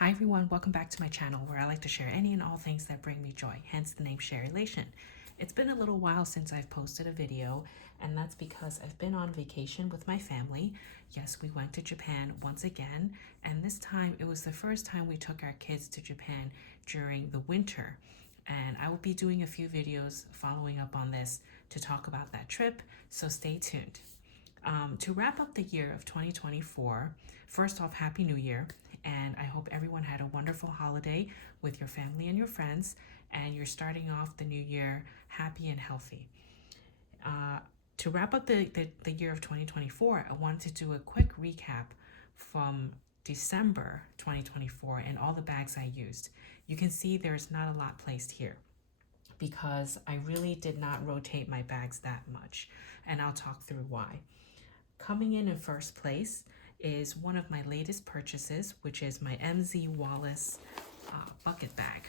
Hi everyone, welcome back to my channel where I like to share any and all things that bring me joy, hence the name Sharelation. It's been a little while since I've posted a video, and that's because I've been on vacation with my family. Yes, we went to Japan once again, and this time it was the first time we took our kids to Japan during the winter. And I will be doing a few videos following up on this to talk about that trip, so stay tuned. To wrap up the year of 2024, first off, Happy New Year, and I hope everyone had a wonderful holiday with your family and your friends, and you're starting off the new year happy and healthy. To wrap up the year of 2024, I wanted to do a quick recap from December 2024 and all the bags I used. You can see there's not a lot placed here because I really did not rotate my bags that much, and I'll talk through why. Coming in first place is one of my latest purchases, which is my MZ Wallace bucket bag.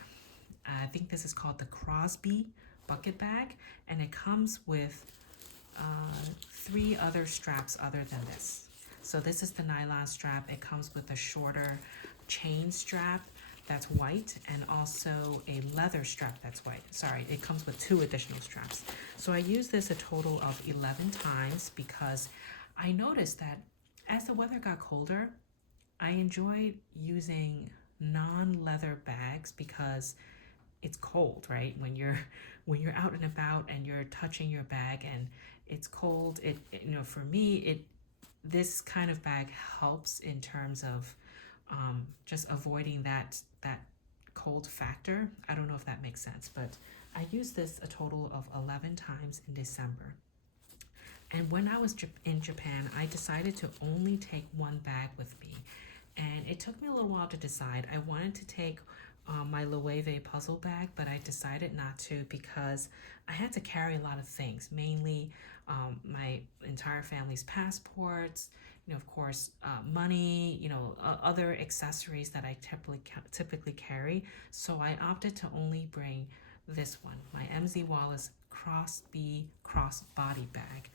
I think this is called the Crosby bucket bag, and it comes with 3 other straps other than this. So this is the nylon strap. It comes with a shorter chain strap that's white and also a leather strap that's white. Sorry, it comes with 2 additional straps. So I use this a total of 11 times because I noticed that as the weather got colder, I enjoyed using non-leather bags because it's cold, right? When you're out and about and you're touching your bag and it's cold, for me this kind of bag helps in terms of just avoiding that cold factor. I don't know if that makes sense, but I used this a total of 11 times in December. And when I was in Japan, I decided to only take 1 bag with me. And it took me a little while to decide. I wanted to take my Loewe puzzle bag, but I decided not to because I had to carry a lot of things, mainly my entire family's passports, of course, money, other accessories that I typically carry. So I opted to only bring this one, my MZ Wallace Crosby crossbody bag.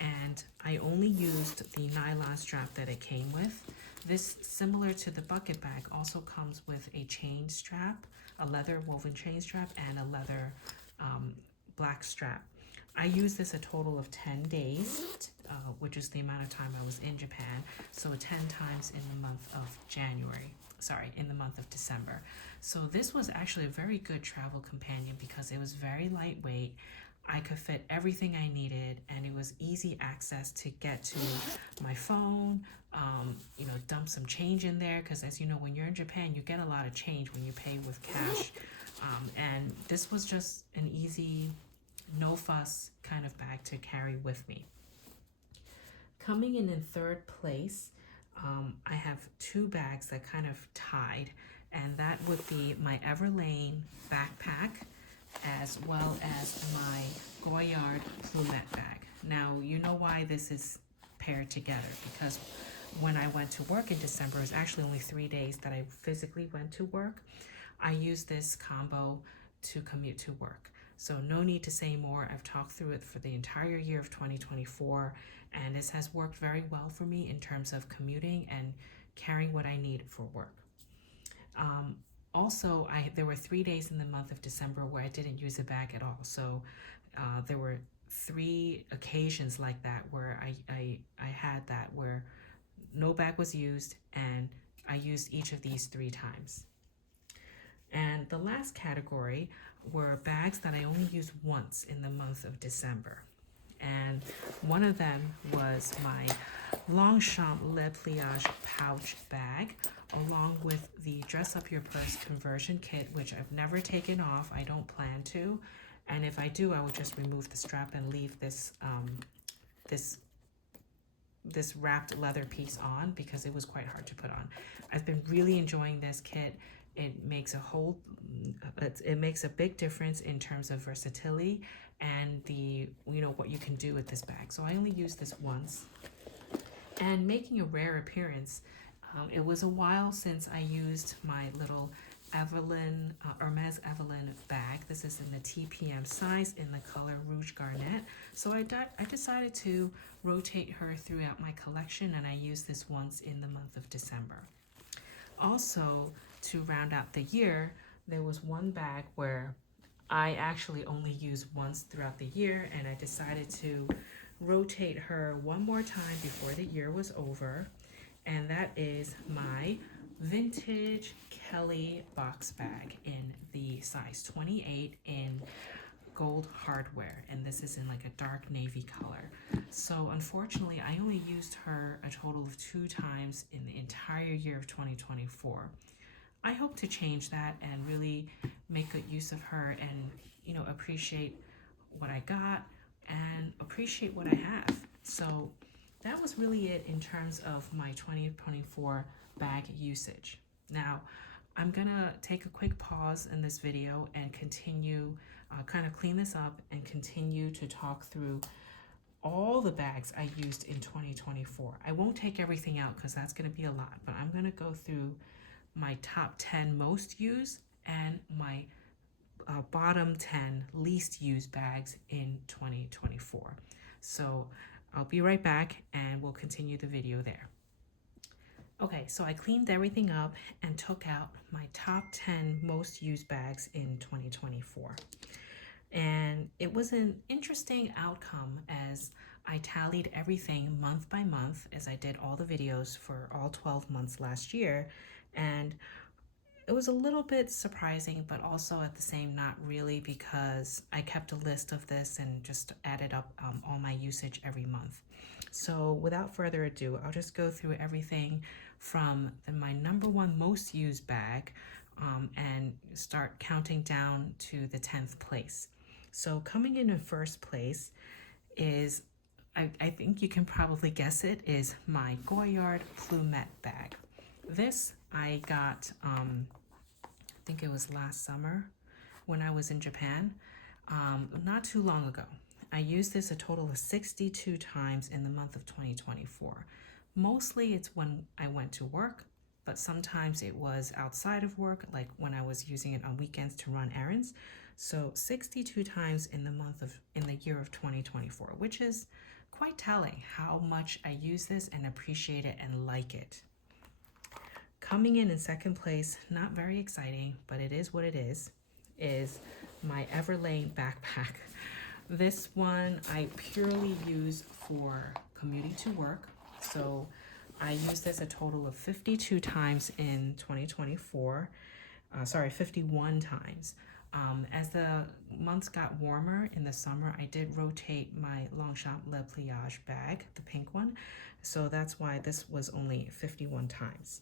And I only used the nylon strap that it came with. This, similar to the bucket bag, also comes with a chain strap, a leather woven chain strap, and a leather black strap. I used this a total of 10 days, which is the amount of time I was in Japan. So 10 times in the month of in the month of December. So this was actually a very good travel companion because it was very lightweight. I could fit everything I needed, and it was easy access to get to my phone, dump some change in there, because as you know, when you're in Japan, you get a lot of change when you pay with cash. And this was just an easy, no fuss kind of bag to carry with me. Coming in third place, I have 2 bags that kind of tied, and that would be my Everlane backpack as well as my Goyard plumette bag. Now, you know why this is paired together, because when I went to work in December, it was actually only 3 days that I physically went to work. I used this combo to commute to work. So no need to say more. I've talked through it for the entire year of 2024, and this has worked very well for me in terms of commuting and carrying what I need for work. Also, there were 3 days in the month of December where I didn't use a bag at all. So there were 3 occasions like that where I had that where no bag was used, and I used each of these 3 times. And the last category were bags that I only used once in the month of December. And one of them was my Longchamp Le Pliage pouch bag, along with the Dress Up Your Purse conversion kit, which I've never taken off. I don't plan to. And if I do, I will just remove the strap and leave this this wrapped leather piece on because it was quite hard to put on. I've been really enjoying this kit. It makes a big difference in terms of versatility and what you can do with this bag. So I only used this once. And making a rare appearance, it was a while since I used my little Hermes Evelyn bag. This is in the TPM size in the color Rouge Garnet. So I decided to rotate her throughout my collection, and I used this once in the month of December. Also, to round out the year, there was one bag where I actually only used once throughout the year, and I decided to rotate her one more time before the year was over, and that is my vintage Kelly box bag in the size 28 in gold hardware, and this is in like a dark navy color. So unfortunately, I only used her a total of 2 times in the entire year of 2024. I hope to change that and really make good use of her and, you know, appreciate what I got and appreciate what I have. So that was really it in terms of my 2024 bag usage. Now, I'm gonna take a quick pause in this video and continue, kind of clean this up and continue to talk through all the bags I used in 2024. I won't take everything out because that's gonna be a lot, but I'm gonna go through my top 10 most used and my bottom 10 least used bags in 2024. So I'll be right back and we'll continue the video there. Okay, so I cleaned everything up and took out my top 10 most used bags in 2024. And it was an interesting outcome as I tallied everything month by month as I did all the videos for all 12 months last year. And it was a little bit surprising, but also at the same not really, because I kept a list of this and just added up all my usage every month. So without further ado, I'll just go through everything from my number one most used bag and start counting down to the 10th place. So coming in first place is, I think you can probably guess it, is my Goyard Plumette bag. This I got, I think it was last summer when I was in Japan, not too long ago. I used this a total of 62 times in the month of 2024. Mostly it's when I went to work, but sometimes it was outside of work, like when I was using it on weekends to run errands. So 62 times in the year of 2024, which is quite telling how much I use this and appreciate it and like it. Coming in second place, not very exciting, but it is what it is my Everlane backpack. This one I purely use for commuting to work. So I used this a total of 52 times in 2024. 51 times. As the months got warmer in the summer, I did rotate my Longchamp Le Pliage bag, the pink one. So that's why this was only 51 times.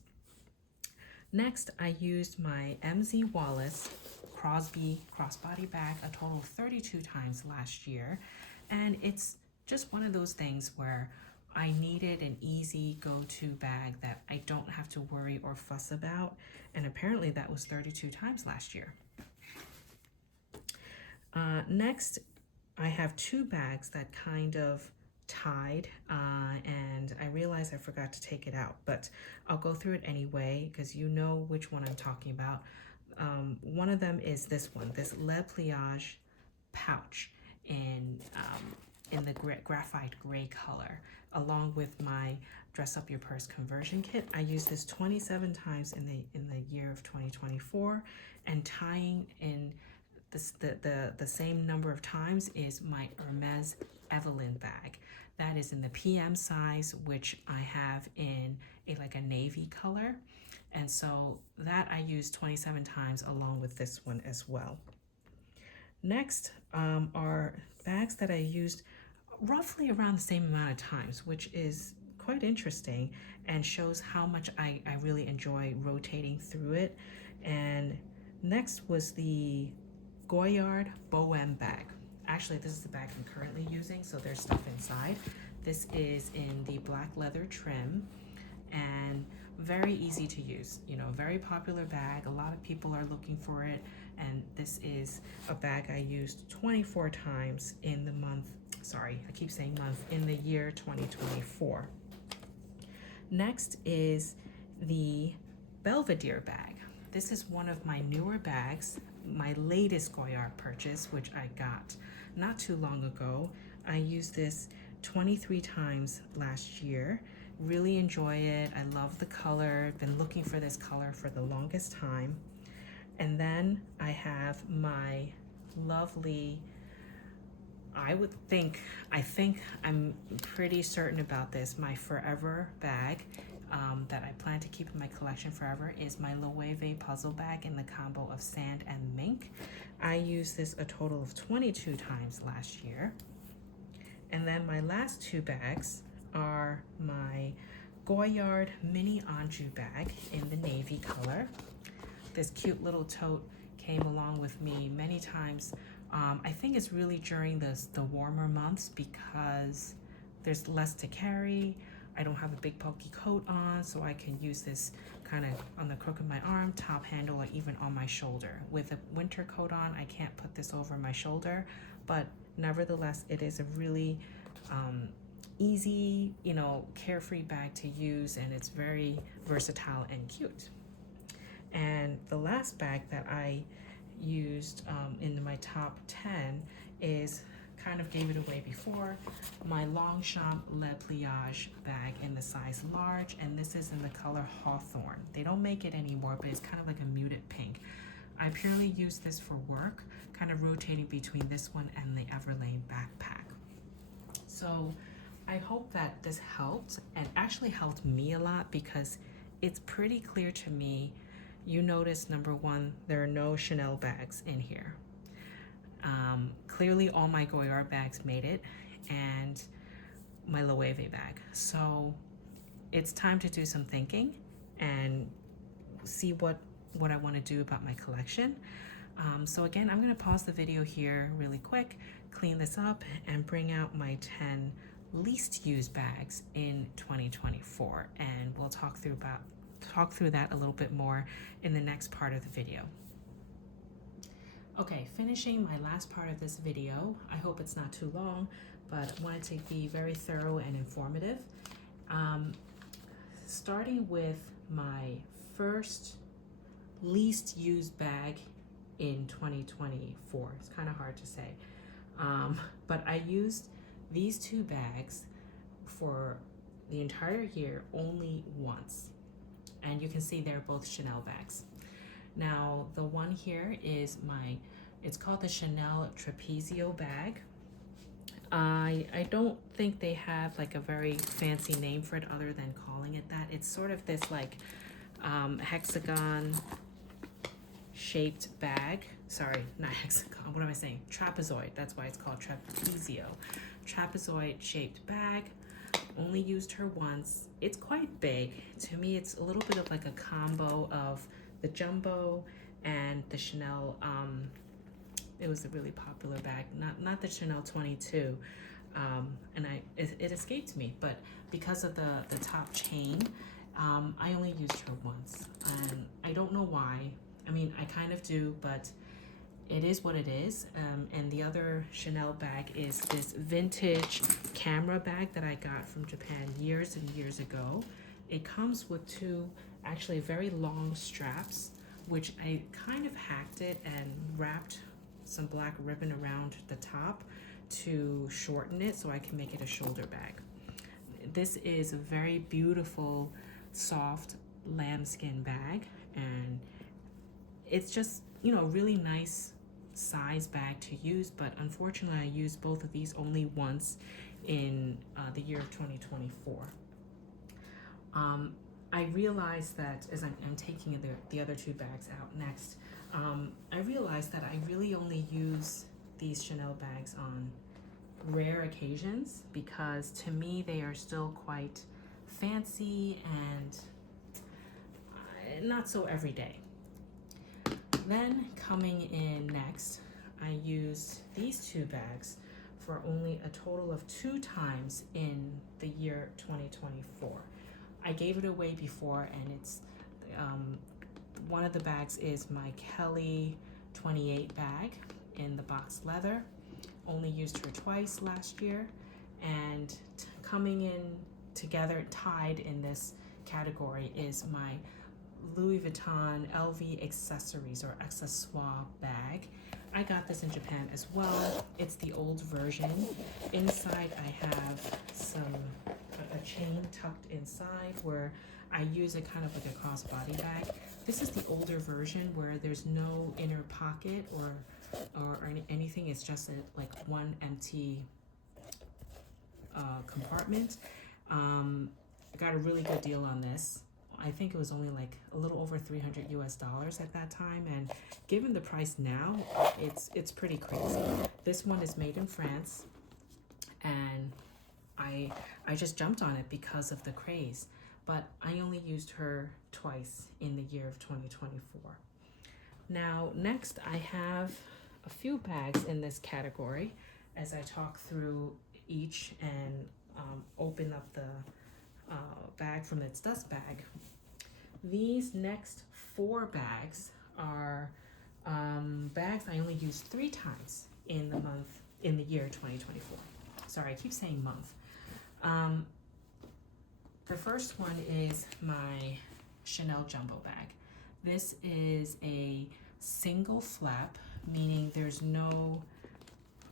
Next, I used my MZ Wallace Crosby crossbody bag a total of 32 times last year. And it's just one of those things where I needed an easy go-to bag that I don't have to worry or fuss about. And apparently that was 32 times last year. Next, I have 2 bags that kind of tied, and I realized I forgot to take it out, but I'll go through it anyway because you know which one I'm talking about. One of them is this one, this Le Pliage pouch in the graphite gray color, along with my Dress Up Your Purse conversion kit. I used this 27 times in the year of 2024, and tying in this, the same number of times is my Hermes Evelyn bag. That is in the PM size, which I have in like a navy color. And so that I used 27 times along with this one as well. Next are bags that I used roughly around the same amount of times, which is quite interesting and shows how much I really enjoy rotating through it. And next was the Goyard Bohème bag. Actually, this is the bag I'm currently using, so there's stuff inside. This is in the black leather trim and very easy to use. You know, very popular bag. A lot of people are looking for it, and this is a bag I used 24 times in the month, in the year 2024. Next is the Belvedere bag. This is one of my newer bags, my latest Goyard purchase, which I got not too long ago. I used this 23 times last year, Really enjoy it. I love the color. I've been looking for this color for the longest time. And then I have my lovely, I'm pretty certain about this, my forever bag that I plan to keep in my collection forever is my Loewe puzzle bag in the combo of sand and mink. I used this a total of 22 times last year. And then my last two bags are my Goyard mini Anjou bag in the navy color. This cute little tote came along with me many times. I think it's really during the warmer months because there's less to carry. I don't have a big bulky coat on, so I can use this kind of on the crook of my arm, top handle, or even on my shoulder. With a winter coat on, I can't put this over my shoulder, but nevertheless, it is a really easy, carefree bag to use, and it's very versatile and cute. And the last bag that I used in my top 10 is, kind of gave it away before, my Longchamp Le Pliage bag in the size large, and this is in the color Hawthorn. They don't make it anymore, but it's kind of like a muted pink. I purely use this for work, kind of rotating between this one and the Everlane backpack. So I hope that this helped, and actually helped me a lot, because it's pretty clear to me. You notice, number one, there are no Chanel bags in here. Clearly all my Goyard bags made it, and my Loewe bag. So it's time to do some thinking and see what I want to do about my collection. So again, I'm going to pause the video here really quick, clean this up, and bring out my 10 least used bags in 2024, and we'll talk through that a little bit more in the next part of the video. Okay, finishing my last part of this video. I hope it's not too long, but I wanted to be very thorough and informative. Starting with my first least used bag in 2024. It's kind of hard to say, but I used these two bags for the entire year only once. And you can see they're both Chanel bags. Now, the one here is it's called the Chanel Trapezio bag. I don't think they have like a very fancy name for it other than calling it that. It's sort of this like hexagon shaped bag. Sorry, not hexagon, what am I saying? Trapezoid, that's why it's called Trapezio. Trapezoid shaped bag. Only used her once. It's quite big. To me, it's a little bit of like a combo of the Jumbo and the Chanel, it was a really popular bag, not the Chanel 22, and it escaped me, but because of the top chain, I only used her once, and I don't know why. I mean, I kind of do, but it is what it is. And the other Chanel bag is this vintage camera bag that I got from Japan years and years ago. It comes with two actually very long straps, which I kind of hacked it and wrapped some black ribbon around the top to shorten it so I can make it a shoulder bag. This is a very beautiful, soft lambskin bag, and it's just, really nice size bag to use, but unfortunately I used both of these only once in the year of 2024. I realized that as I'm taking the other two bags out next, I realized that I really only use these Chanel bags on rare occasions, because to me they are still quite fancy and not so everyday. Then coming in next, I used these two bags for only a total of 2 times in the year 2024. I gave it away before, and it's one of the bags is my Kelly 28 bag in the box leather. Only used her twice last year, and coming in together, tied in this category, is my Louis Vuitton LV accessories or accessoire bag. I got this in Japan as well. It's the old version. Inside I have some a chain tucked inside where I use it kind of like a crossbody bag. This is the older version where there's no inner pocket or anything. It's just like one empty compartment. I got a really good deal on this. I think it was only like a little over $300 US at that time, and given the price now, it's pretty crazy. This one is made in France, and I just jumped on it because of the craze. But I only used her twice in the year of 2024. Now, next I have a few bags in this category as I talk through each and open up the bag from its dust bag. These next 4 bags are bags I only used 3 times in the year 2024. Sorry, I keep saying month. The first one is my Chanel jumbo bag. This is a single flap, meaning there's no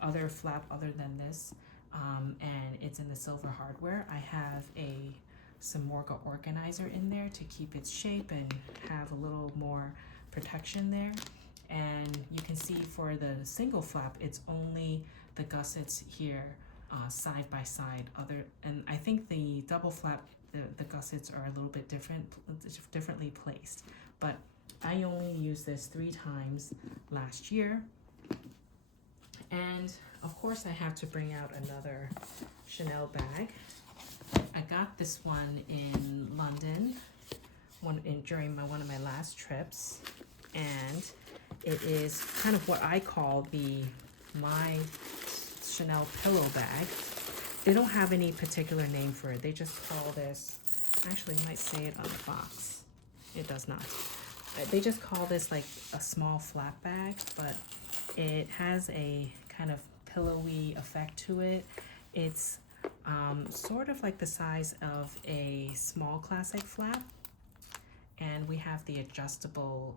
other flap other than this, and it's in the silver hardware. I have a Samorga organizer in there to keep its shape and have a little more protection there. And you can see for the single flap, it's only the gussets here side by side. And I think the double flap, the gussets are a little bit differently placed. But I only used this 3 times last year. And of course I have to bring out another Chanel bag. I got this one in London during one of my last trips, and it is kind of what I call my Chanel pillow bag. They don't have any particular name for it. They just call this, actually it might say it on the box. It does not. They just call this like a small flap bag, but it has a kind of pillowy effect to it. It's sort of like the size of a small classic flap, and we have the adjustable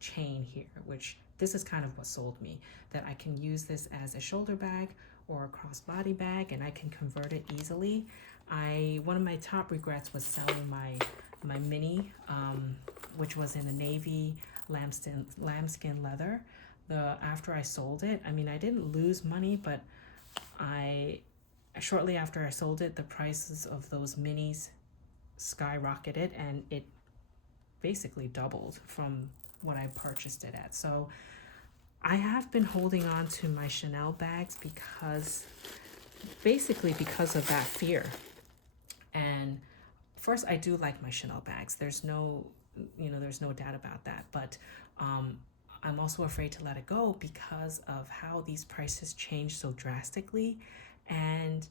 chain here, which this is kind of what sold me, that I can use this as a shoulder bag or a crossbody bag, and I can convert it easily. One of my top regrets was selling my mini, which was in the navy lambskin leather. After I sold it, I mean, I didn't lose money, but shortly after I sold it, the prices of those minis skyrocketed, and it basically doubled from what I purchased it at. So I have been holding on to my Chanel bags basically because of that fear. And first, I do like my Chanel bags. There's no doubt about that. But I'm also afraid to let it go because of how these prices change so drastically. And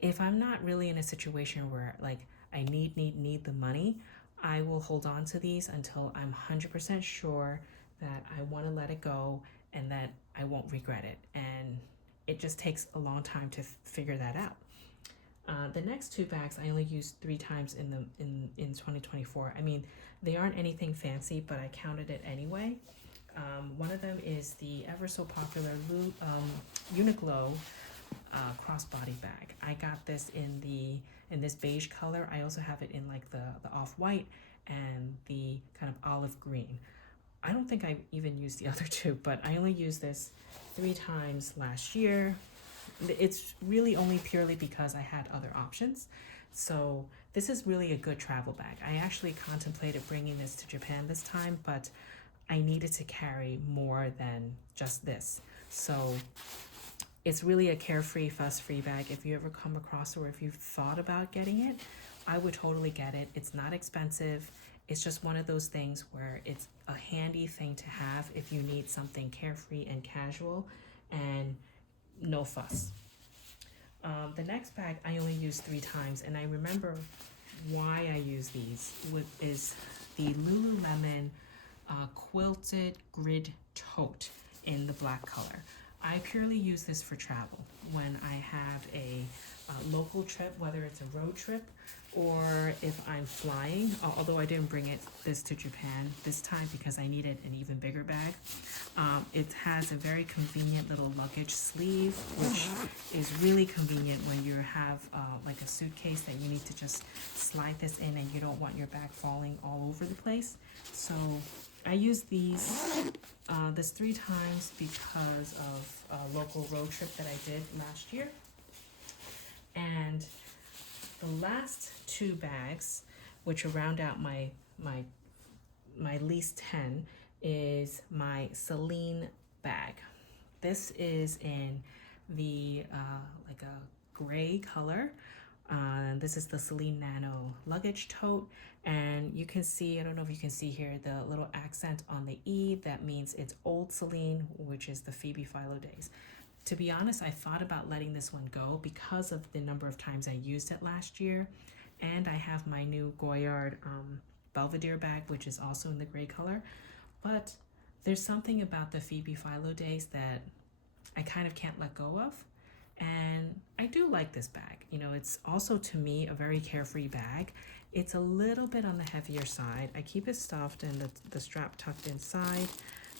if I'm not really in a situation where like I need the money, I will hold on to these until I'm 100% sure that I want to let it go and that I won't regret it. And it just takes a long time to figure that out. The next 2 bags I only used 3 times in 2024. I mean, they aren't anything fancy, but I counted it anyway. One of them is the ever so popular Uniqlo crossbody bag. I got this in this beige color. I also have it in like the off-white and the kind of olive green. I don't think I even used the other 2, but I only used this 3 times last year. It's really only purely because I had other options. So this is really a good travel bag. I actually contemplated bringing this to Japan this time, but I needed to carry more than just this. So it's really a carefree, fuss-free bag. If you ever come across or if you've thought about getting it, I would totally get it. It's not expensive. It's just one of those things where it's a handy thing to have if you need something carefree and casual and no fuss. The next bag I only used 3 times, and I remember why I use these is the Lululemon quilted grid tote in the black color. I purely use this for travel when I have a local trip, whether it's a road trip or if I'm flying, although I didn't bring this to Japan this time because I needed an even bigger bag. It has a very convenient little luggage sleeve, which is really convenient when you have like a suitcase that you need to just slide this in and you don't want your bag falling all over the place. So I use this 3 times because of a local road trip that I did last year. And the last 2 bags, which will round out my least 10, is my Celine bag. This is in the like a gray color. This is the Celine Nano luggage tote, and you can see, I don't know if you can see here, the little accent on the E. That means it's old Celine, which is the Phoebe Philo days. To be honest, I thought about letting this one go because of the number of times I used it last year. And I have my new Goyard Belvedere bag, which is also in the gray color. But there's something about the Phoebe Philo days that I kind of can't let go of. And I do like this bag. You know, it's also, to me, a very carefree bag. It's a little bit on the heavier side. I keep it stuffed and the strap tucked inside.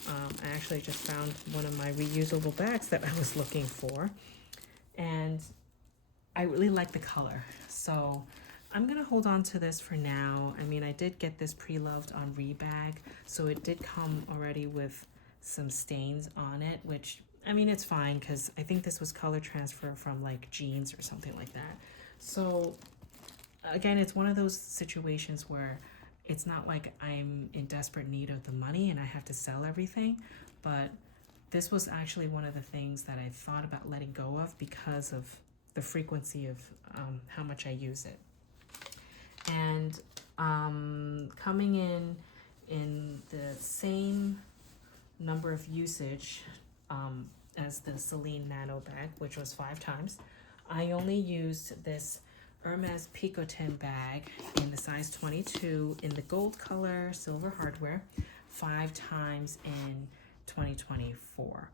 I actually just found one of my reusable bags that I was looking for, and I really like the color. So I'm gonna hold on to this for now. I mean, I did get this pre-loved on Rebag, so it did come already with some stains on it, which, I mean, it's fine because I think this was color transfer from like jeans or something like that. So again, it's one of those situations where it's not like I'm in desperate need of the money and I have to sell everything, but this was actually one of the things that I thought about letting go of because of the frequency of how much I use it. And coming in the same number of usage as the Celine Nano bag, which was 5 times, I only used this Hermes Picotin bag in the size 22 in the gold color, silver hardware, 5 times in 2024.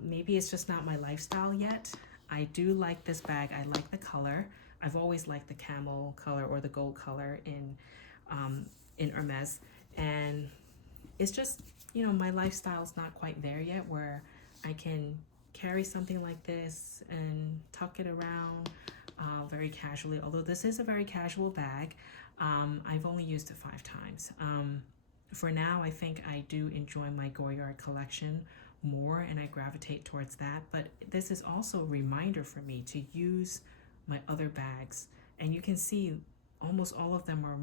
Maybe it's just not my lifestyle yet. I do like this bag. I like the color. I've always liked the camel color or the gold color in Hermes, and it's just, you know, my lifestyle's not quite there yet where I can carry something like this and tuck it around very casually. Although this is a very casual bag, I've only used it 5 times. For now, I think I do enjoy my Goyard collection more and I gravitate towards that, but this is also a reminder for me to use my other bags. And you can see almost all of them are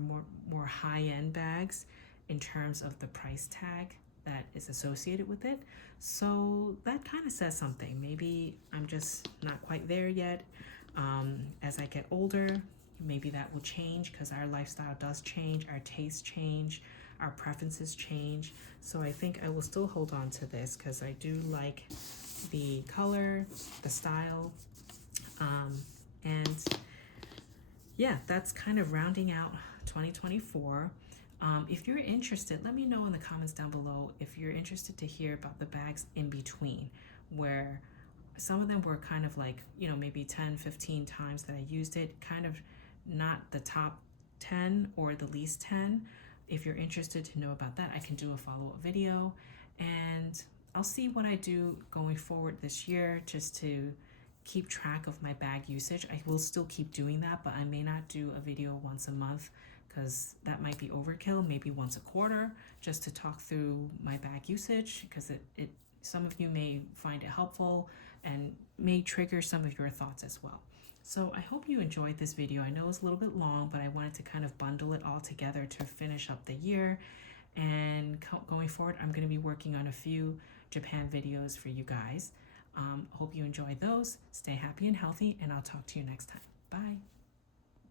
more high-end bags in terms of the price tag that is associated with it. So that kind of says something. Maybe I'm just not quite there yet. As I get older, maybe that will change because our lifestyle does change, our tastes change, our preferences change. So I think I will still hold on to this because I do like the color, the style, and yeah, that's kind of rounding out 2024. If you're interested, let me know in the comments down below if you're interested to hear about the bags in between, where some of them were kind of like, you know, maybe 10, 15 times that I used it, kind of not the top 10 or the least 10. If you're interested to know about that, I can do a follow-up video, and I'll see what I do going forward this year just to keep track of my bag usage. I will still keep doing that, but I may not do a video once a month because that might be overkill. Maybe once a quarter, just to talk through my bag usage, because some of you may find it helpful and may trigger some of your thoughts as well. So I hope you enjoyed this video. I know it's a little bit long, but I wanted to kind of bundle it all together to finish up the year. And going forward, I'm going to be working on a few Japan videos for you guys. Hope you enjoy those. Stay happy and healthy, and I'll talk to you next time. Bye.